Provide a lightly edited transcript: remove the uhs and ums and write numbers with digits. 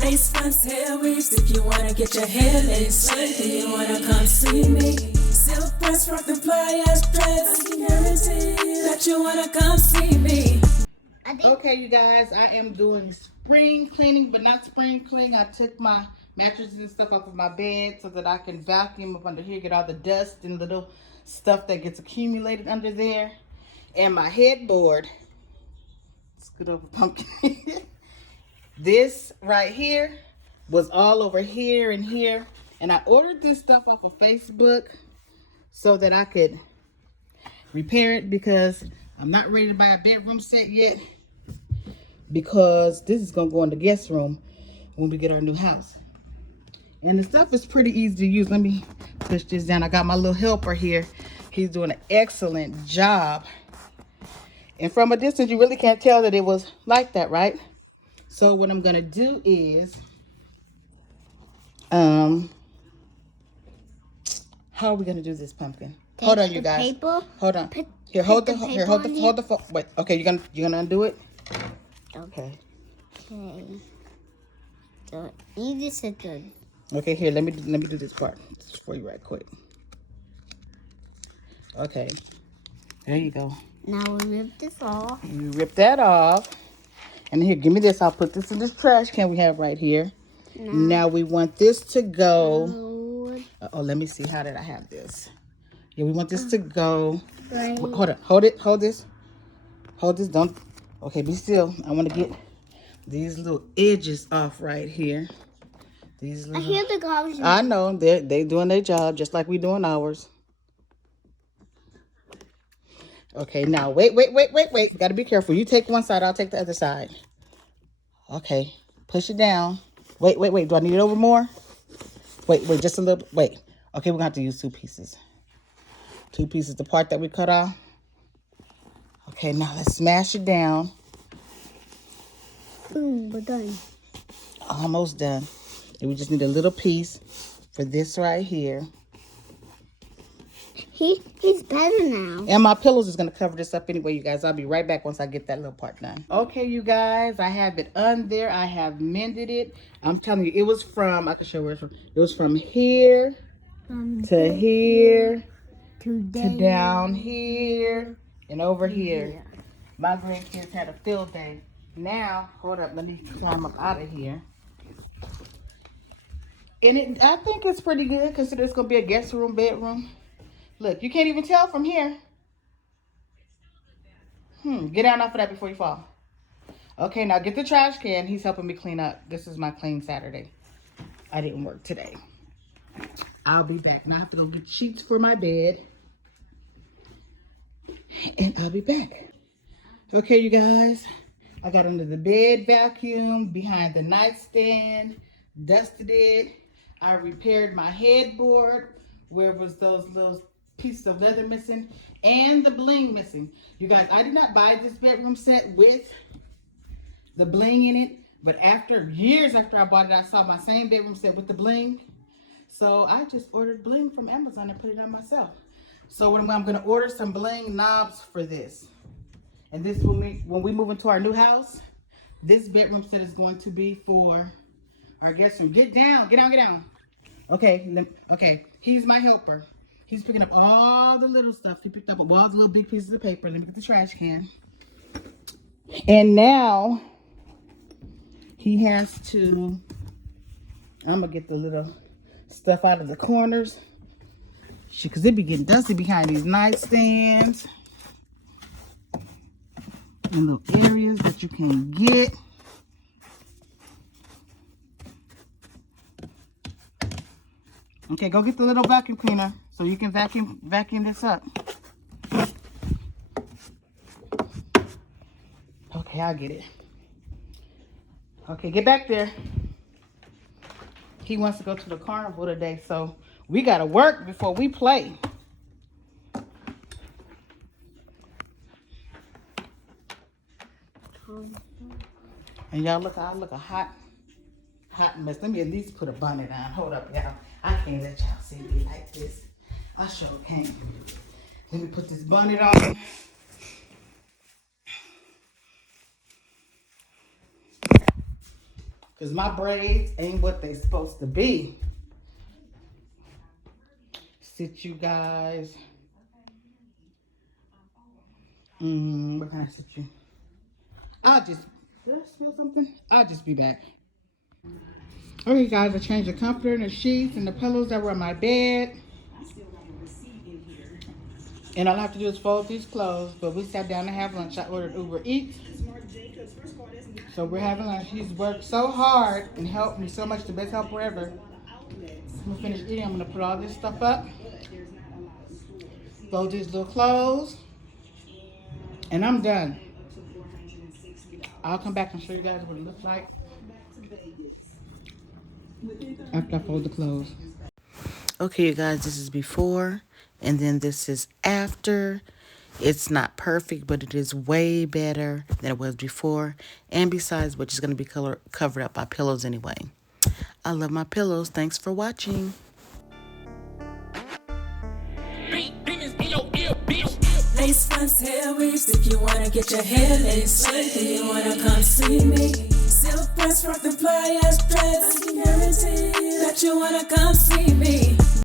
Lace fronts, hair weaves, if you wanna get your hair lace, do you wanna come see me? Silk press, rock the pliers, dreads, I can guarantee that you wanna come see me. Okay, you guys, I am doing spring cleaning, but not spring cleaning. I took my mattresses and stuff off of my bed so that I can vacuum up under here, get all the dust and little stuff that gets accumulated under there. And my headboard, scoot over pumpkin. This right here was all over here and here. And I ordered this stuff off of Facebook so that I could repair it because I'm not ready to buy a bedroom set yet, because this is gonna go in the guest room when we get our new house. And the stuff is pretty easy to use. Let me push this down. I got my little helper here. He's doing an excellent job. And from a distance, you really can't tell that it was like that, right? So what I'm gonna do is, how are we gonna do this, pumpkin? Hold on, you guys. Paper, hold on. Here, hold the phone. Wait. Okay, you're gonna undo it. Okay. Okay. So you just said good. Okay, here. Let me do this part for you right quick. Okay. There you go. Now we rip this off. You rip that off. And here, give me this. I'll put this in this trash can we have right here. Now we want this to go. Oh, let me see. How did I have this? Yeah, we want this to go. Right. Hold it. Hold it. Hold this. Hold this. Don't. Okay, be still. I want to get these little edges off right here. These little. I hear the garbage. I know. They doing their job just like we doing ours. Okay, now wait. Got to be careful. You take one side, I'll take the other side. Okay, push it down. Wait. Do I need it over more? Wait, just a little. Wait. Okay, we're gonna have to use 2 pieces. 2 pieces, the part that we cut off. Okay, now let's smash it down. We're done. Almost done. And we just need a little piece for this right here. He's better now. And my pillows is going to cover this up anyway, you guys. I'll be right back once I get that little part done. Okay, you guys, I have it on there. I have mended it. I'm telling you, it was from, I can show where it's from. It was from here to here to down here and over here. My grandkids had a field day. Now, hold up, let me climb up out of here. And I think it's pretty good, considering it's going to be a guest room, bedroom. Look, you can't even tell from here. Get down off of that before you fall. Okay, now get the trash can. He's helping me clean up. This is my clean Saturday. I didn't work today. I'll be back. Now I have to go get sheets for my bed. And I'll be back. Okay, you guys. I got under the bed vacuum, behind the nightstand, dusted it. I repaired my headboard where it was those little pieces of leather missing and the bling missing. You guys, I did not buy this bedroom set with the bling in it, but years after I bought it, I saw my same bedroom set with the bling. So I just ordered bling from Amazon and put it on myself. So I'm going to order some bling knobs for this. And this when we move into our new house, this bedroom set is going to be for our guest room. Get down. Okay, he's my helper. He's picking up all the little stuff. He picked up all the little big pieces of paper. Let me get the trash can. And now he has to, I'm going to get the little stuff out of the corners. Because it be getting dusty behind these nightstands. And little areas that you can get. Okay, go get the little vacuum cleaner so you can vacuum this up. Okay, I'll get it. Okay, get back there. He wants to go to the carnival today, so we gotta work before we play. And y'all look, I look a hot mess. Let me at least put a bonnet on. Hold up, y'all. I can't let y'all see me like this. I sure can't. Let me put this bonnet on. Because my braids ain't what they supposed to be. Sit you guys. What can I sit you? Did I spill something? I'll just be back. Okay guys, I changed the comforter and the sheets and the pillows that were on my bed. And all I have to do is fold these clothes, but we sat down to have lunch. I ordered Uber Eats. So we're having lunch. He's worked so hard and helped me so much, the best helper ever. I'm gonna finish eating. I'm gonna put all this stuff up. Fold these little clothes. And I'm done. I'll come back and show you guys what it looks like after I fold the clothes. Okay, you guys, this is before, and then this is after. It's not perfect, but it is way better than it was before. And besides, which is going to be covered up by pillows anyway. I love my pillows. Thanks for watching. Lace fronts, hair weaves, if you wanna get your hair laced, then you wanna come see me. Silk press, rock the fly ass dreads, I can guarantee that you wanna come see me.